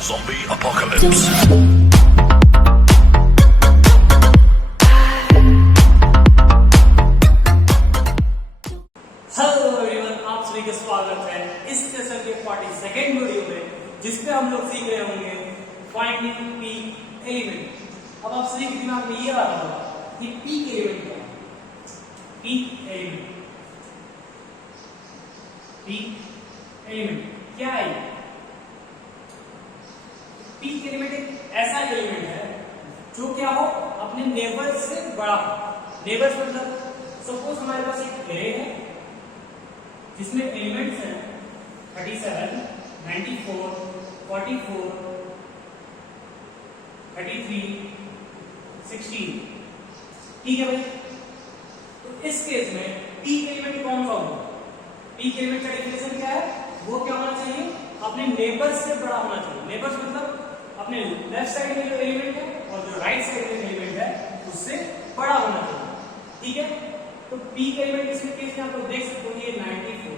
Zombie apocalypse. Hello everyone, आप सभी का स्वागत है इस सेशन के 42nd वीडियो में, जिसपे हम लोग सीख रहे होंगे फाइंडिंग पीक एलिमेंट। अब आप सभी के दिमाग में ये आ रहा होगा कि पीक एलिमेंट क्या है। पीक एलिमेंट क्या है? पीक एलिमेंट एक ऐसा एलिमेंट है जो क्या हो, अपने नेबर्स से बड़ा हो। नेबर्स मतलब सपोज हमारे पास एक एरे है जिसमें एलिमेंट्स हैं 37, 94, 44, 33, 16। ठीक है भाई, तो इस केस में पीक एलिमेंट कौन सा होगा? पीक एलिमेंट का डेफिनेशन क्या है? वो क्या होना चाहिए? अपने नेबर्स से बड़ा होना चाहिए। नेबर्स मतलब अपने लेफ्ट साइड में जो एलिमेंट है और जो राइट साइड में एलिमेंट है उससे बड़ा होना चाहिए। ठीक है, तो पीक एलिमेंट इसमें केस में आप लोग देख सकते हो ये 94।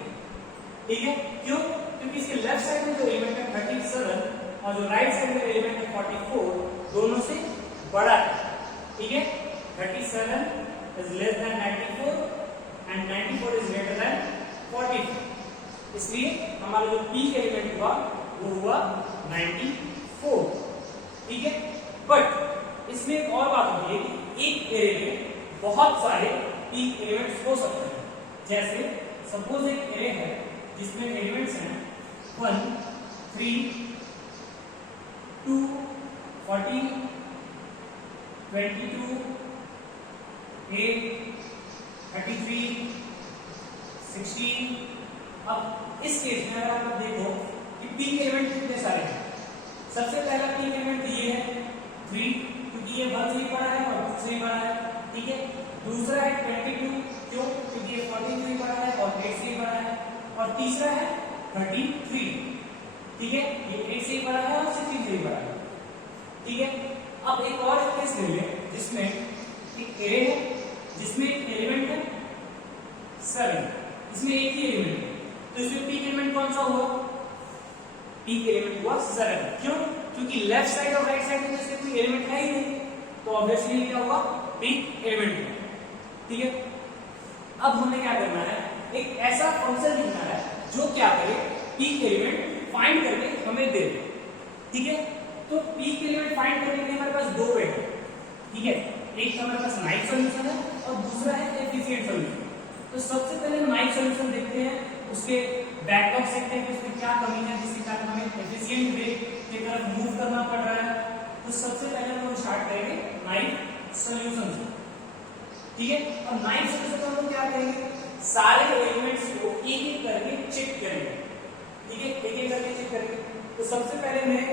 ठीक है, क्यों? क्योंकि इसके लेफ्ट साइड में जो एलिमेंट है 37 और जो राइट साइड में एलिमेंट है 44 दोनों से बड़ा है। ठीक है, 37 is less then 94 and 94 is greater than 44। इसलिए हमारा जो पीक एलिमेंट हुआ वो हुआ 94। ठीक है, बट इसमें एक और बात होती है कि एक एरे में बहुत सारे पीक एलिमेंट्स हो सकते हैं। जैसे सपोज एक एरे है जिसमें एलिमेंट्स हैं 1, 3, 2, 14, 22, 8, 33, 16। अब इस केस में अगर आप देखो कि पीक एलिमेंट कितने सारे हैं। सबसे पहला पीक एलिमेंट ये है 3, क्योंकि ये 1 से ही बड़ा है और 2 से ही बड़ा है। ठीक है, दूसरा है 22, क्यों? क्योंकि ये 14 से ही बड़ा है और 8 से ही बड़ा है। और तीसरा है 33। ठीक है, ये 8 से ही बड़ा है और 16 से ही बड़ा है। ठीक है, अब एक और केस ले लें जिसमें एक एरे है जिसमें एक एलिमेंट है 7। इसमें एक ही एलिमेंट है, तो इसमें पीक एलिमेंट कौन सा हुआ? पीक एलिमेंट हुआ 7। क्यों? क्योंकि लेफ्ट साइड और राइट साइड में इसके कोई एलिमेंट है ही नहीं, तो ऑब्वियसली क्या हुआ? पीक एलिमेंट हुआ। ठीक है, अब हमें क्या करना है? एक ऐसा फंक्शन लिखना है जो क्या करे, पीक एलिमेंट फाइंड करके हमें दे। ठीक है, तो पीक एलिमेंट फाइंड करने के लिए हमारे पास दो वे है। ठीक है, एक तो हमारे पास नाइफ सॉल्यूशन है और दूसरा है एफिशिएंट सॉल्यूशन। तो सबसे पहले नाइफ सॉल्यूशन देखते हैं, उसके बैकलॉग देखते हैं कि उसमें क्या कमी है जिसके कारण हमें एफिशिएंट वे की तरफ मूव करना पड़ रहा है। तो सबसे पहले हम स्टार्ट करेंगे नाइफ सॉल्यूशन से। ठीक है, और नाइफ सॉल्यूशन में हम लोग क्या करेंगे? सारे एलिमेंट्स को एक एक करके चेक करेंगे। ठीक है, एक एक करके चेक करेंगे। तो सबसे पहले मैं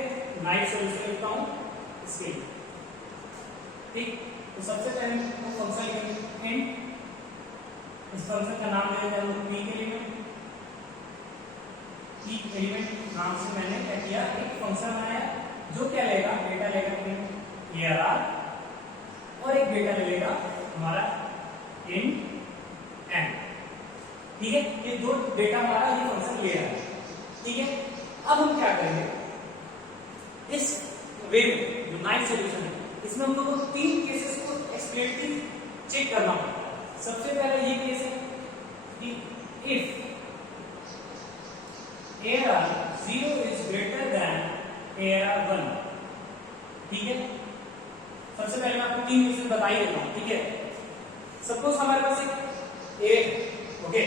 नाइफ सॉल्यूशन लिखता हूं इसके। ठीक, तो सबसे पहले हम फंक्शन लिखेंगे एंड। इस फंक्शन का नाम दे देते हैं हम लोग पीक एलिमेंट। पीक एलिमेंट नाम से मैंने क्या किया, एक फंक्शन बनाया जो क्या लेगा, डेटा लेगा ARR और एक डेटा ले लेगा हमारा int n। ठीक है, ये दो डेटा हमारा ये फंक्शन ले रहा है। ठीक है, अब हम क्या करेंगे? इस वे में जो नाइफ सॉल्यूशन है इसमें हम लोग को 3 केसेस को एक्सप्लेनेटली चेक करना होगा। सबसे पहले ये केस है कि if ARR 0 is greater than ARR 1। ठीक है, सबसे पहले मैं आपको 3 केसेस बता ही देता हूं। ठीक है, सपोज हमारे पास एक एरे है। ओके,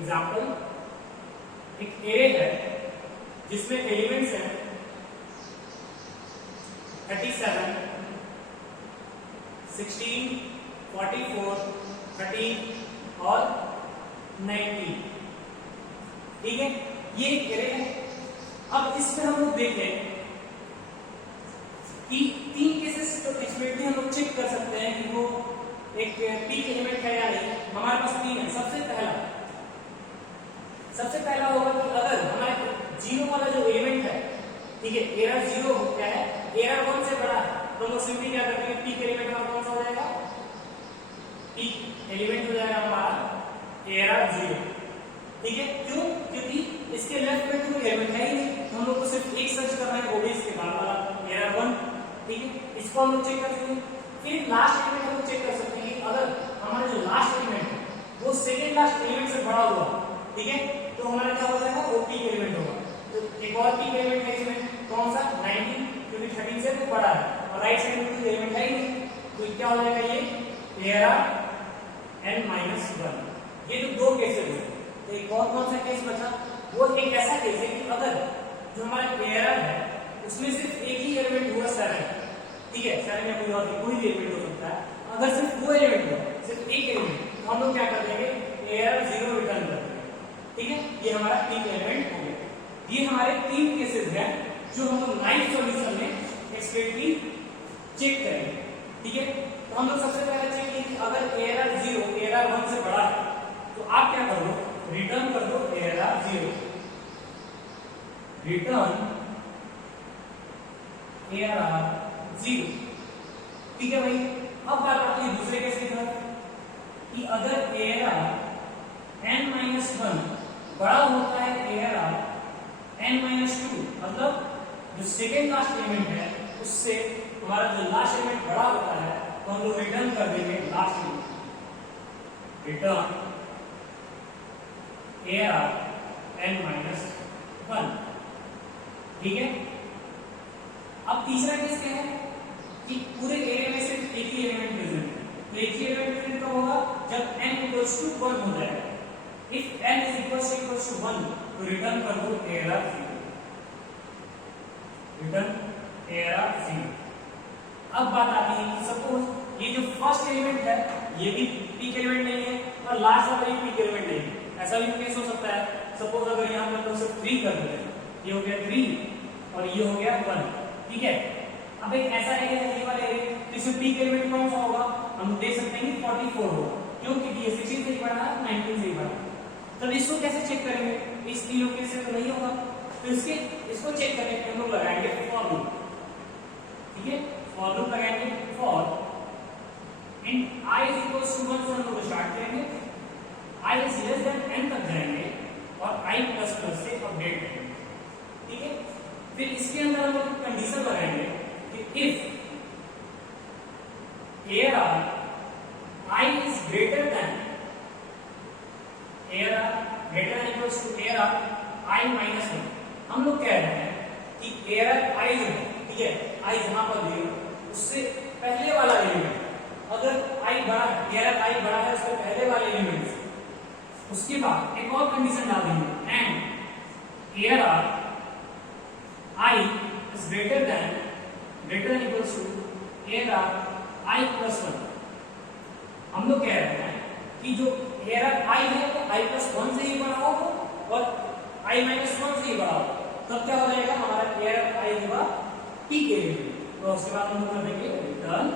एग्जांपल एक एरे है जिसमें एलिमेंट्स हैं 37, 16, 44, 13 और 19। ठीक है, ये एक एरे है। अब इसमें हम लोग देखें कि 3 केसेस तो एक्सपेक्टली हम लोग चेक कर सकते हैं कि वो एक पीक एलिमेंट है या नहीं। हमारे पास 3 है। सबसे पहला होगा कि अगर हमारे 0 वाला जो एलिमेंट है, ठीक है, ARR 0 क्या है, ARR 1 से बड़ा है, तो हम सिंपली क्या करते हैं, पीक एलिमेंट हमारा कौन सा हो जाएगा? पीक एलिमेंट हो जाएगा हमारा ARR 0। ठीक है, क्यों? क्योंकि इसके लेफ्ट में कोई एलिमेंट है ही नहीं, तो हम लोग को सिर्फ एक सर्च करना है इसको हम लोग चेक कर सकते हैं। फिर लास्ट एलिमेंट हम लोग चेक कर सकते हैं कि अगर हमारा जो लास्ट एलिमेंट है वो सेकेंड लास्ट एलिमेंट से बड़ा हुआ, ठीक है, तो हमारा क्या हो जाएगा, वो पीक एलिमेंट होगा। तो एक और पीक एलिमेंट है इसमें, कौन सा, 19, क्योंकि 13 से वो बड़ा है और राइट साइड में कोई एलिमेंट है ही नहीं, तो क्या हो जाएगा, ये ARR n-1। ये जो दो केसेस हुए, तो एक और कौन सा केस बचा, वो एक ऐसा केस है कि अगर जो हमारा ARR है उसमें सिर्फ एक ही एलिमेंट हुआ 7, ठीक है, 7 या कोई भी एलिमेंट हो सकता है, अगर सिर्फ वो एलिमेंट हुआ, सिर्फ एक एलिमेंट, तो हम लोग क्या कर देंगे, ARR 0 रिटर्न कर देंगे, ठीक है। ये हमारा पीक एलिमेंट हो गया। ये हमारे 3 केसेस हैं जो हम लोग लाइव सॉल्यूशन में एक्सपेक्टली चेक करेंगे, ठीक है। तो हम लोग सबसे पहले चेक किए कि अगर ARR 0 ARR 1 से बड़ा है तो आप क्या करो, रिटर्न कर दो ARR 0, रिटर्न ARR 0, ठीक है भाई। अब बात आती है दूसरे केस की तरफ कि अगर ARR n-1 बड़ा होता है ARR n-2, मतलब जो सेकेंड लास्ट एलिमेंट है उससे हमारा जो लास्ट एलिमेंट बड़ा होता है, तो हम लोग रिटर्न कर देंगे last element, return ARR n-1, ठीक है। अब तीसरा केस क्या है कि पूरे एरिया में सिर्फ एक ही एलिमेंट प्रेजेंट है, तो एक ही एलिमेंट प्रेजेंट कब होगा, जब n = 1 हो जाएगा। इफ n = 1 तो रिटर्न कर दो ARR 0, रिटर्न ARR 0। अब बात आती है कि सपोज ये जो फर्स्ट एलिमेंट है ये भी पीक एलिमेंट नहीं है और लास्ट वाला भी पीक एलिमेंट नहीं है, ऐसा भी केस हो सकता है। सपोज अगर यहाँ पे हम लोग सिर्फ 3 कर देते हैं, ये हो गया 3 और ये हो गया 1, ठीक है। अब एक ऐसा एरिया है ये वाला एरिया, तो इसमें पीक एलिमेंट कौन सा होगा, हम देख सकते हैं कि 44 होगा, क्योंकि ये 16 से ही बड़ा है, 19 से ही बड़ा है। तो इसको कैसे चेक करेंगे, इस तीनों केस से तो नहीं होगा, तो इसको चेक करने के हम लोग लगाएंगे फॉर लूप, ठीक है। फॉर लूप लगाएंगे, फॉर इन i = 1 से हम लोग स्टार्ट करेंगे, i n तक जाएंगे और i++ से अपडेट करेंगे, ठीक है। फिर इसके अंदर हम लोग कंडीशन लगाएंगे कि if ARR i is greater than ARR equals to ARR i-1, हम लोग कह रहे हैं कि ARR i जो है, ठीक है, i जहां पर दिया उससे पहले वाला एलिमेंट, अगर i बड़ा है, ARR i बड़ा है उससे पहले वाले एलिमेंट से, उसके बाद एक और कंडीशन डाल देंगे and ARR i is greater than equals to ARR i+1। हम लोग कह रहे हैं कि जो ARR i है वो i+1 से ही बड़ा होगा और i-1 से ही बड़ा होगा, तब क्या हो जाएगा, हमारा ARR i होगा पीक एलिमेंट। तो उसके बाद हम लोग कर देंगे रिटर्न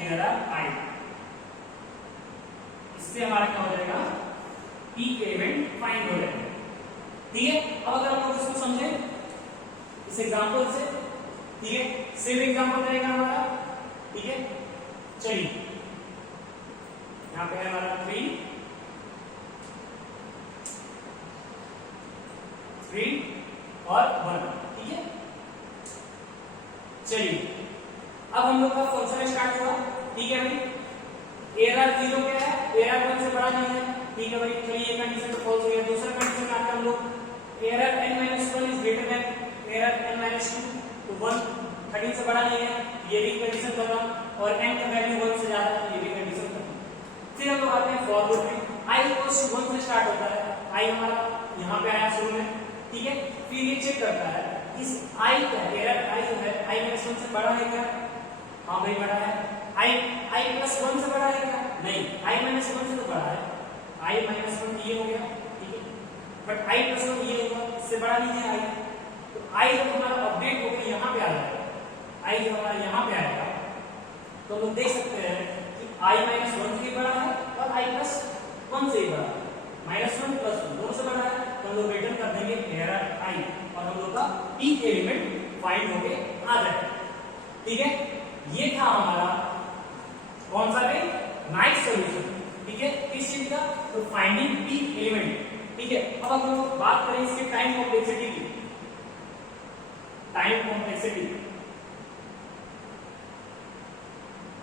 ARR i, इससे हमारा क्या हो जाएगा, पीक एलिमेंट फाइंड हो जाएगा, ठीक है। अब अगर हम लोग इसको समझे इस एग्जांपल से, ठीक है, सेम एग्जांपल रहेगा हमारा, ठीक है। चलिए यहाँ पे है हमारा 3 और 1, ठीक है। चलिए अब हम लोग का फंक्शन स्टार्ट हुआ, ठीक है भाई। ARR 0 क्या है, ARR 1 से बड़ा नहीं है, ठीक है भाई। चलिए ये कंडीशन तो फॉल्स हो गया। दूसरा कंडीशन में आते हैं हम लोग ARR n-1 is greater than ARR n-2, तो 1 13 से बड़ा नहीं है, ये भी कंडीशन कर रहा हूं, और n का वैल्यू 1 से ज्यादा है, ये भी कंडीशन कर रहा हूं। फिर हम लोग आते हैं फॉर लूप में, i = 1 से स्टार्ट होता है, i हमारा यहाँ पे आया शुरू में, ठीक है। फिर ये चेक करता है इस i का ARR i जो है i-1 से बड़ा है क्या, हाँ भाई बड़ा है। i+1 से बड़ा है क्या, नहीं, i-1 से तो बड़ा है, i-1 ये हो गया, ठीक है, बट i+1 ये होगा, इससे बड़ा नहीं है i, तो i जब हमारा अपडेट होकर यहाँ पे आ जाएगा, i जब हमारा यहाँ पे आएगा तो हम देख सकते हैं कि i-1 से ही बड़ा है और i+1 से ही बड़ा है, -1 + 1 दोनों से बड़ा है, तो हम लोग रिटर्न कर देंगे ARR i और हम लोग का पीक एलिमेंट फाइंड होके आ जाएगा, ठीक है। ये था हमारा कौन सा भाई, नाइस सॉल्यूशन, ठीक है, किस चीज का, तो फाइंडिंग पीक एलिमेंट, ठीक है। अब हम लोग बात करें इसके टाइम कॉम्प्लेक्सिटी की, टाइम कॉम्प्लेक्सिटी।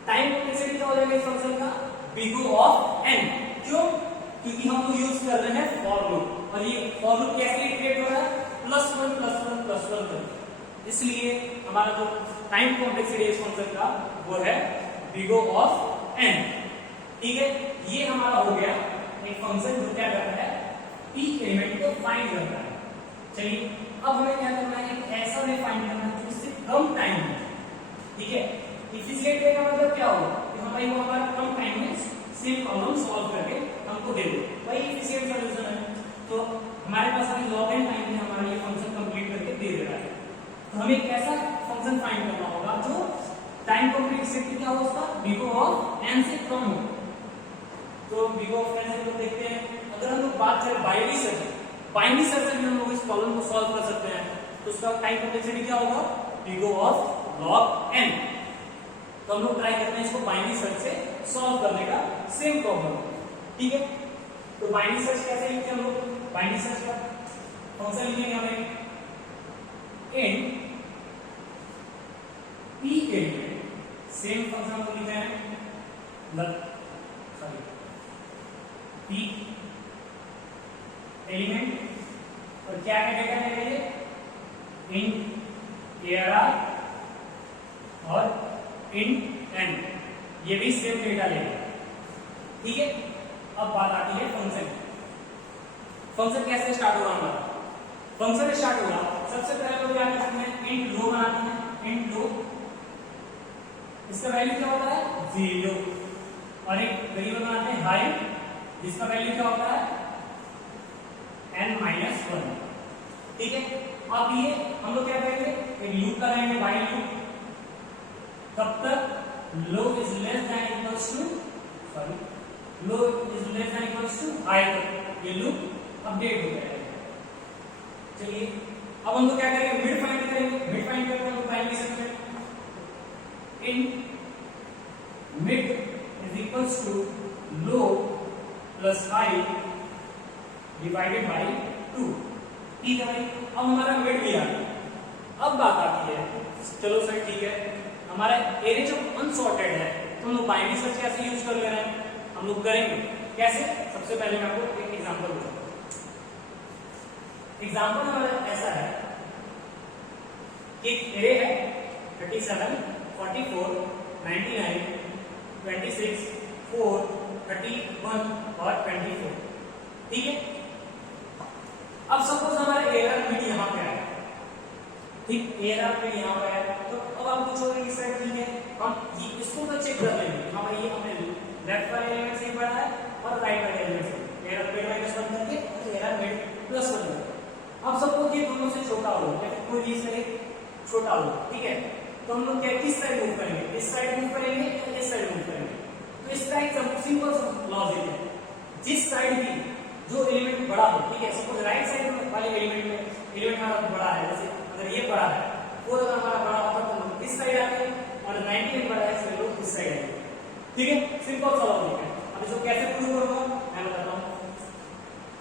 टाइम कॉम्प्लेक्सिटी क्या हो जाएगा इस फंक्शन का? Big O of n। क्यों? क्योंकि हम लोग यूज कर रहे हैं फॉर लूप, और ये फॉर लूप कैसे क्रिएट हो रहा है? +1 कर, इसलिए हमारा जो टाइम कॉम्प्लेक्सिटी इस फंक्शन का वो है बिग O ऑफ n। ठीक है, ये हमारा हो गया एक फंक्शन जो क्या करता है? पीक एलिमेंट को फाइंड करता है। चलिए अब हमें क्या करना है? एक ऐसा वे फाइंड करना है जिससे कम टाइम में, ठीक है, इफिशिएंट वे का मतलब क्या होगा कि हमारी वो हमारा कम टाइम में सेम प्रॉब्लम सॉल्व करके हमको दे दे, वही इफिशिएंट सॉल्यूशन है। तो हमारे पास अभी log n टाइम में हमारा ये फंक्शन कंप्लीट करके दे दे रहा है। तो हमें एक ऐसा फंक्शन फाइंड करना होगा जो टाइम कॉम्प्लेक्सिटी क्या हो उसका? बिग O ऑफ n से कम हो। तो बिग O ऑफ n से तो देखते हैं, अगर हम लोग बात करें बाइनरी सर्च से भी हम लोग इस प्रॉब्लम को सॉल्व कर सकते हैं। तो उसका टाइम कॉम्प्लेक्सिटी क्या होगा? Big O of log n। तो हम लोग ट्राई करते हैं इसको बाइनरी सर्च से सॉल्व करने का, सेम प्रॉब्लम। ठीक है, तो बाइनरी सर्च कैसे लिखते हैं हम लोग? बाइनरी सर्च का फंक्शन लिखेंगे हमें int p element, same function हम लिखते हैं p एलिमेंट, और क्या क्या डेटा लेंगे? int ARR और int n, ये भी सेम डेटा लेगा। ठीक है, अब बात आती है फंक्शन। फंक्शन कैसे स्टार्ट होगा हमारा? फंक्शन स्टार्ट होगा, सबसे पहले लोग क्या करते हैं? int लो बनाते हैं। int लो, इसका वैल्यू क्या होता है? 0, और एक वेरिएबल बनाते हैं हाइट, जिसका वैल्यू क्या होता है? n-1। ठीक है, अब ये हम लोग क्या करेंगे? एक लूप लगाएंगे, व्हाइल लूप, तब तक low is less than equals to height, ये लूप अपडेट हो जाएगा। चलिए अब हम लोग क्या करेंगे? मिड फाइंड करेंगे। मिड फाइंड करके हम लोग फाइंड कर सकते हैं in mid is equals to low plus height divided by 2। ठीक है भाई, अब हमारा मिड भी आ गया। अब बात आती है, चलो सर ठीक है, हमारा एरिया जब अनसॉर्टेड है तो हम लोग बाइनरी सर्च कैसे यूज कर ले रहे हैं? हम लोग करेंगे कैसे? सबसे पहले मैं आपको एक एग्जांपल दूंगा। एग्जांपल हमारा ऐसा है कि एक एरे है 37, 44, 99, 26, 4, 31 और 24। ठीक है, अब सपोज हमारा एरर मिड यहाँ पे आया, ठीक, एरर मिड यहाँ पे आया, तो अब आप पूछोगे इस साइड ठीक है, हम इसको तो चेक कर लेंगे। हाँ भाई, ये हमने लेफ्ट वाले एलिमेंट से पढ़ा है और राइट वाले एलिमेंट से, एरर मिड -1 करके और एरर मिड +1 करके। अब सपोज ये दोनों से छोटा हो या फिर कोई भी से छोटा हो, ठीक है, तो हम लोग क्या किस साइड मूव करेंगे? इस साइड मूव करेंगे या इस साइड मूव करेंगे? तो इसका एक सिंपल लॉजिक है, जिस साइड भी जो एलिमेंट बड़ा हो, ठीक है, सपोज राइट साइड वाले एलिमेंट में एलिमेंट हमारा बड़ा है, जैसे अगर ये बड़ा है, वो अगर हमारा बड़ा होता तो हम इस साइड आते और 99 बड़ा है इसलिए लोग इस साइड आएंगे। ठीक है, सिंपल सा लॉजिक है। अब इसको कैसे प्रूव करूंगा मैं बताता हूँ।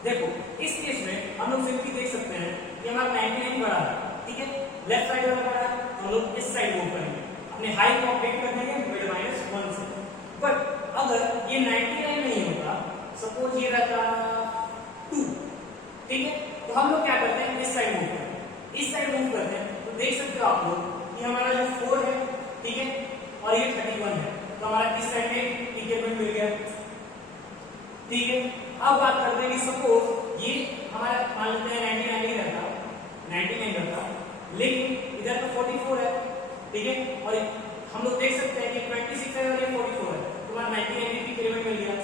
देखो इस केस में हम लोग सिंपली देख सकते हैं कि हमारा 99 बड़ा है, ठीक है, लेफ्ट साइड वाला बड़ा है, हम लोग इस साइड मूव करेंगे, अपने हाइट को अपडेट कर देंगे मिड -1 से। बट अगर ये 99 नहीं होता, सपोज ये रहता 2, ठीक है, तो हम लोग क्या करते हैं? इस साइड मूव करते हैं, इस साइड मूव करते हैं, तो देख सकते हो आप लोग कि हमारा जो 4 है, ठीक है, और ये 31 है, तो हमारा इस साइड में इक्विवेलेंट मिल गया। ठीक है, अब बात करते हैं कि सपोज ये हमारा मान लेते हैं 99 नहीं रहता, 99 रहता, लेकिन इधर तो 44 है, ठीक है, और हम लोग देख सकते हैं कि 26 है और ये 44 है, तो हमारा 99 की इक्विवेलेंट मिल गया।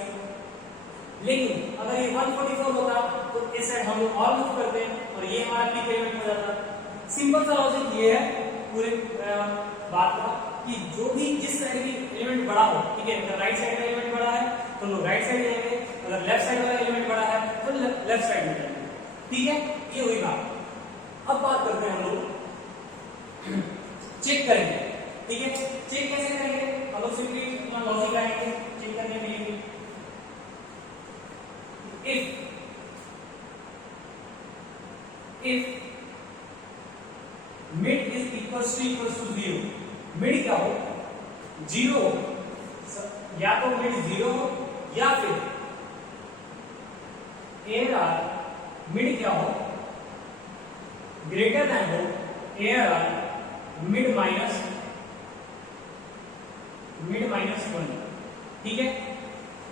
लेकिन अगर ये 144 होता तो इस साइड हम लोग और मूव करते हैं और ये हमारा पीक एलिमेंट हो जाता। सिंपल सा लॉजिक ये है पूरे बात का कि जो भी जिस साइड भी एलिमेंट बड़ा हो, ठीक है, अगर राइट साइड का एलिमेंट बड़ा है तो हम लोग राइट साइड जाएंगे, अगर लेफ्ट साइड वाला एलिमेंट बड़ा है तो लेफ्ट साइड में जाएंगे। ठीक है, ये हुई बात। अब बात करते हैं हम लोग चेक करेंगे। ठीक है, चेक कैसे करेंगे? हम लोग सिंपली अपना लॉजिक लगाएंगे चेक करने के लिए। if mid is equal to zero, mid क्या हो, जीरो हो, या तो मिड जीरो हो या फिर एआर मिड क्या हो, ग्रेटर देन हो एआर मिड माइनस 1। ठीक है,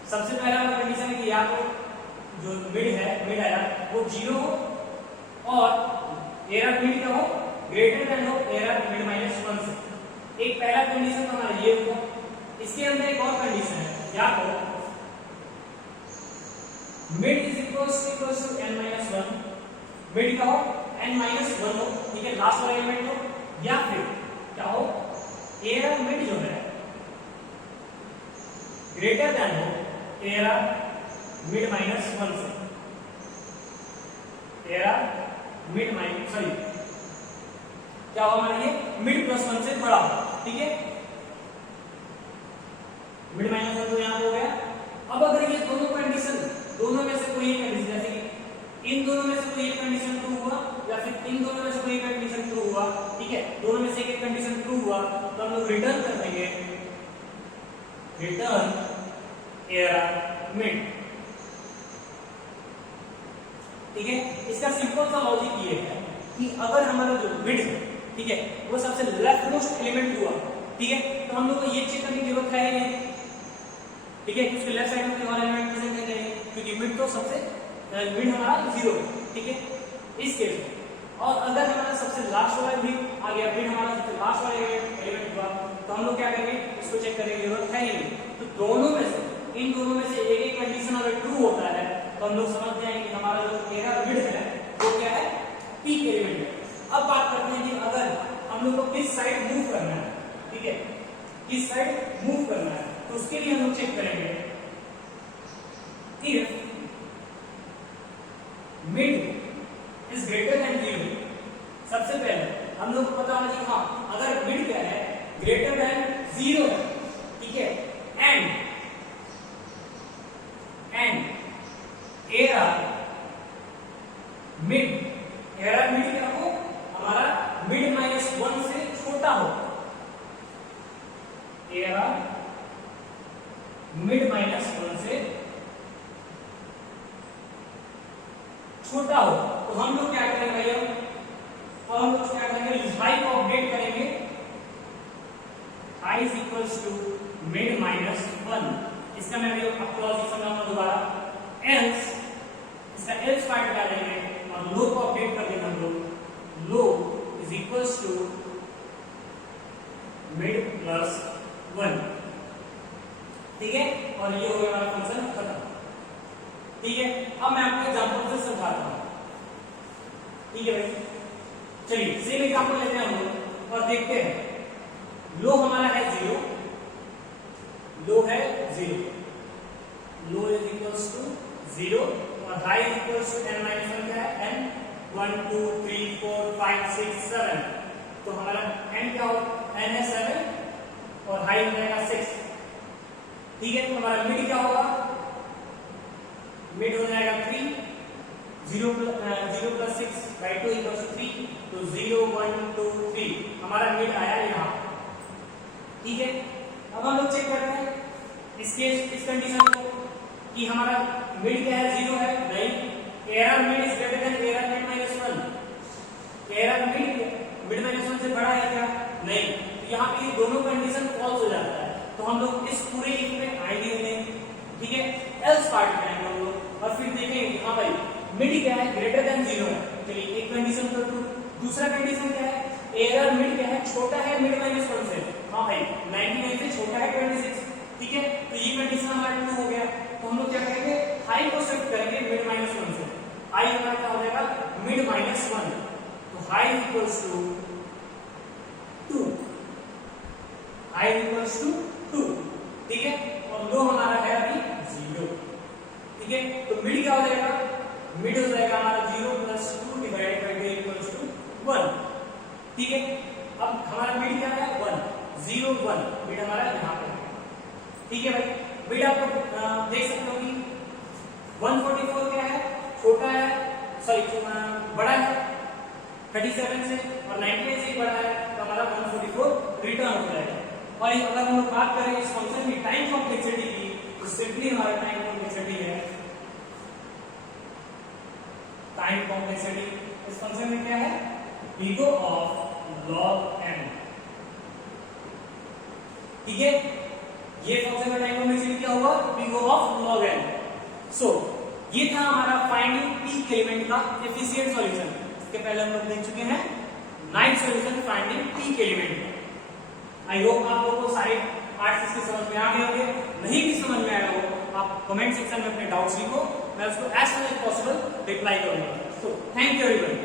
सबसे पहला कंडीशन है कि या तो जो मिड आया वो जीरो हो और एआर मिड क्या हो, ग्रेटर देन हो एआर मिड माइनस 1 से। एक पहला कंडीशन तो हमारा ये हुआ। इसके अंदर एक और कंडीशन है, या तो mid is equal to n minus 1, mid क्या हो n-1 हो, ठीक है, लास्ट वाला एलिमेंट हो, या फिर क्या हो एआर मिड जो है ग्रेटर देन हो एआर मिड माइनस 1 से, एआर मिड माइनस सॉरी क्या होगा हमारा ये मिड प्लस 1 से बड़ा हो, ठीक है, मिड माइनस 1 तो यहां हो गया। अब अगर ये दोनों कंडीशन, दोनों में से कोई एक कंडीशन, जैसे कि इन दोनों में से कोई एक कंडीशन ट्रू हुआ या फिर इन दोनों में से कोई एक कंडीशन ट्रू हुआ, ठीक है, दोनों में से एक कंडीशन ट्रू हुआ, तो हम लोग रिटर्न कर देंगे रिटर्न एआर मिड। ठीक है, इसका सिंपल सा लॉजिक ये है कि अगर हमारा जो मिड है, ठीक है, वो सबसे लेफ्ट मोस्ट एलिमेंट हुआ, ठीक है, तो हम लोग को ये चेक करने की जरूरत है नहीं, ठीक है, उसके लेफ्ट साइड में कोई और एलिमेंट प्रेजेंट नहीं है, क्योंकि मिड तो सबसे मिड हमारा जीरो है, ठीक है, इस केस में। और अगर हमारा सबसे लास्ट वाला भी आ गया, मिड हमारा सबसे लास्ट वाला एलिमेंट हुआ, तो हम लोग क्या करेंगे, इसको चेक करने की जरूरत है ही नहीं। तो दोनों में से, इन दोनों में से एक एक कंडीशन अगर ट्रू होता है तो हम लोग समझ जाएंगे कि हमारा जो एआर मिड है वो क्या है, पीक एलिमेंट है। अब बात करते हैं कि अगर हम लोग को किस साइड मूव करना है, ठीक है, किस साइड मूव करना है, तो उसके लिए हम लोग चेक करेंगे if mid is greater than zero. सबसे पहले हम लोग को पता होना चाहिए, हाँ, अगर मिड क्या है, ग्रेटर देन जीरो है, ठीक है, एंड एआर मिड क्या हो, हमारा मिड माइनस 1 से छोटा हो, एआर मिड माइनस 1 से छोटा हो, तो हम लोग क्या करेंगे भैया, तो हम लोग क्या करेंगे, हाई को अपडेट करेंगे, high is equals to mid minus 1। इसका मैं आपको लॉजिक समझाऊंगा दोबारा, एल्स इसका एल्स पार्ट डालेंगे और लो को अपडेट कर देंगे हम लोग, low is equals to mid plus 1, ठीक है, और ये हो गया हमारा फंक्शन खत्म। ठीक है, अब मैं आपको एग्जांपल से समझाता हूं, ठीक है भाई, चलिए सेम एग्जांपल लेते हैं हम लोग और देखते हैं। लो हमारा है जीरो, लो है zero, low is equals to zero, और high is equals to n minus 1 क्या है, n 1 2 3 4 5 6 7, तो हमारा n क्या हो, n है 7 और हाई हो जाएगा 6, ठीक है, तो हमारा मिड क्या होगा, मिड हो जाएगा 3, 0 प्लस 6 बाई 2 इक्वल्स टू 3, तो 0 1 2 3 हमारा मिड आया यहाँ, ठीक है। अब हम लोग चेक करते हैं इस कंडीशन को कि हमारा मिड क्या है, 0 है, नहीं, AR mid is greater than AR mid minus 1, AR mid minus 1 से बड़ा है क्या, नहीं, तो यहाँ पे ये दोनों कंडीशन फॉल्स हो जाता है, तो हम लोग इस पूरे इफ में आएंगे नहीं, ठीक है, एल्स पार्ट करेंगे हम लोग और फिर देखेंगे हाँ भाई मिड क्या है, ग्रेटर देन 0 है, चलिए एक कंडीशन तो ट्रू, दूसरा कंडीशन क्या है, एआर मिड क्या है, छोटा है मिड माइनस 1 से, हाँ भाई 99 से छोटा है 26, ठीक है, तो ये कंडीशन हमारा ट्रू हो गया, तो हम लोग क्या करेंगे, हाई को शिफ्ट करेंगे मिड माइनस 1 से, हाई हमारा क्या हो जाएगा, मिड माइनस 1, तो high equals to 2, high equals to 2, ठीक है, और लो हमारा है अभी 0, ठीक है, तो मिड क्या हो जाएगा, मिड हो जाएगा हमारा 0 plus 2 divided by 2 equals to 1, ठीक है, अब हमारा मिड क्या है 1, 0 1, मिड हमारा यहाँ पे है, ठीक है भाई, मिड आप देख सकते हो कि 144 क्या है, छोटा है, सॉरी बड़ा है, 37 से और 99 से बढ़ा है तो हमारा 144 रिटर्न हो जाएगा। और अगर हम लोग बात करें इस फंक्शन की टाइम कॉम्प्लेक्सिटी की तो सिंपली हमारा टाइम कॉम्प्लेक्सिटी है टाइम कॉम्प्लेक्सिटी इस फंक्शन में क्या है बीगो ऑफ लॉग एन। ठीक है, ये फंक्शन का टाइम कॉम्प्लेक्सिटी क्या होगा बीगो ऑफ लॉग एन। सो ये था हमारा फाइंडिंग पीक एलिमेंट का एफिशिएंट सॉल्यूशन। इसके पहले हम लोग देख चुके हैं 9 solution finding peak element. I hope आप लोगों को सारे पार्ट्स इसके समझ में आ गए होंगे। नहीं भी समझ में आया हो आप कमेंट सेक्शन में अपने डाउट्स लिखो, मैं उसको as soon as possible reply करूंगा। So thank you everyone.